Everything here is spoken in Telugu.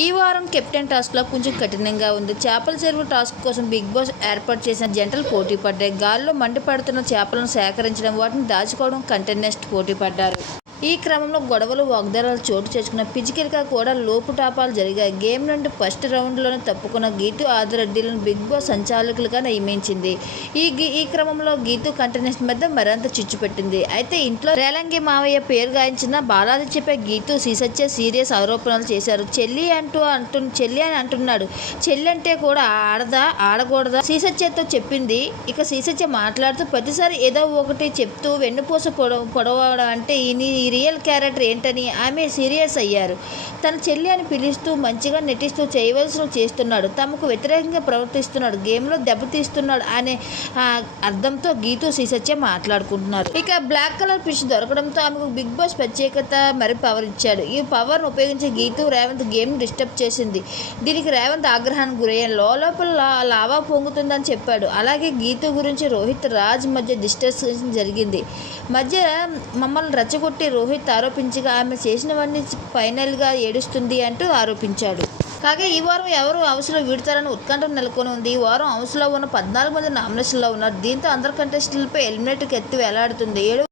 ఈ వారం కెప్టెన్ టాస్క్లో కొంచెం కఠినంగా ఉంది. చేపల చెరువు టాస్క్ కోసం బిగ్ బాస్ ఏర్పాటు చేసిన జంటలు పోటీ పడ్డాయి గాల్లో మండిపడుతున్న చేపలను సేకరించడం వాటిని దాచుకోవడం కంటెస్టెంట్ పోటీ పడ్డారు ఈ క్రమంలో గొడవలు వాగ్దానాలు చోటు చేసుకున్న పిచికిరిగా కూడా లోపుటాపాలు జరిగాయి. గేమ్ నుండి ఫస్ట్ రౌండ్లోనే తప్పుకున్న గీతు ఆదిరెడ్డిలను బిగ్ బాస్ సంచాలకులుగా నియమించింది. ఈ గీ- ఈ క్రమంలో గీతు కంటెస్టెంట్ మధ్య మరింత చిచ్చు పెట్టింది. అయితే ఇంట్లో రేలంగి మావయ్య పేరు గాయించిన బాలాదిత్యపై గీతు సీసత్య సీరియస్ ఆరోపణలు చేశారు. చెల్లి అంటూ అంటు చెల్లి అని అంటున్నాడు. చెల్లి అంటే కూడా ఆడదా ఆడకూడదా? సీసత్యతో చెప్పింది. ఇక సీసత్య మాట్లాడుతూ ప్రతిసారి ఏదో ఒకటి చెప్తూ వెన్నుపూస పొడవ పొడవడం అంటే ఈ రియల్ క్యారెక్టర్ ఏంటని ఆమె సీరియస్ అయ్యారు. తన చెల్లి అని పిలుస్తూ మంచిగా నటిస్తూ చేయవలసిన చేస్తున్నాడు. తమకు వ్యతిరేకంగా ప్రవర్తిస్తున్నాడు. గేమ్లో దెబ్బతీస్తున్నాడు అనే అర్థంతో గీతు సీసత్య మాట్లాడుకుంటున్నారు. ఇక బ్లాక్ కలర్ ఫిష్ దొరకడంతో ఆమెకు బిగ్ బాస్ ప్రత్యేకత మరి పవర్ ఇచ్చాడు. ఈ పవర్ను ఉపయోగించి గీతు రేవంత్ గేమ్ డిస్టర్బ్ చేసింది. దీనికి రేవంత్ ఆగ్రహానికి గురయ్యాను లోపల లావా పొంగుతుందని చెప్పాడు. అలాగే గీతు గురించి రోహిత్ రాజ్ మధ్య డిస్కషన్ జరిగింది. మధ్య మమ్మల్ని రెచ్చగొట్టి రోహిత్ ఆరోపించగా ఆమె చేసినవన్నీ ఫైనల్గా ఏడుస్తుంది అంటూ ఆరోపించాడు. కాగా ఈ వారం ఎవరు హౌస్లో వీడతారని ఉత్కంఠ నెలకొని ఉంది ఈ వారం హౌస్లో ఉన్న పద్నాలుగు మంది నామినేషన్లో ఉన్నారు. దీంతో అందరు కంటెస్టులపై ఎలిమినేట్కి ఎత్తి వేలాడుతుంది. ఏడు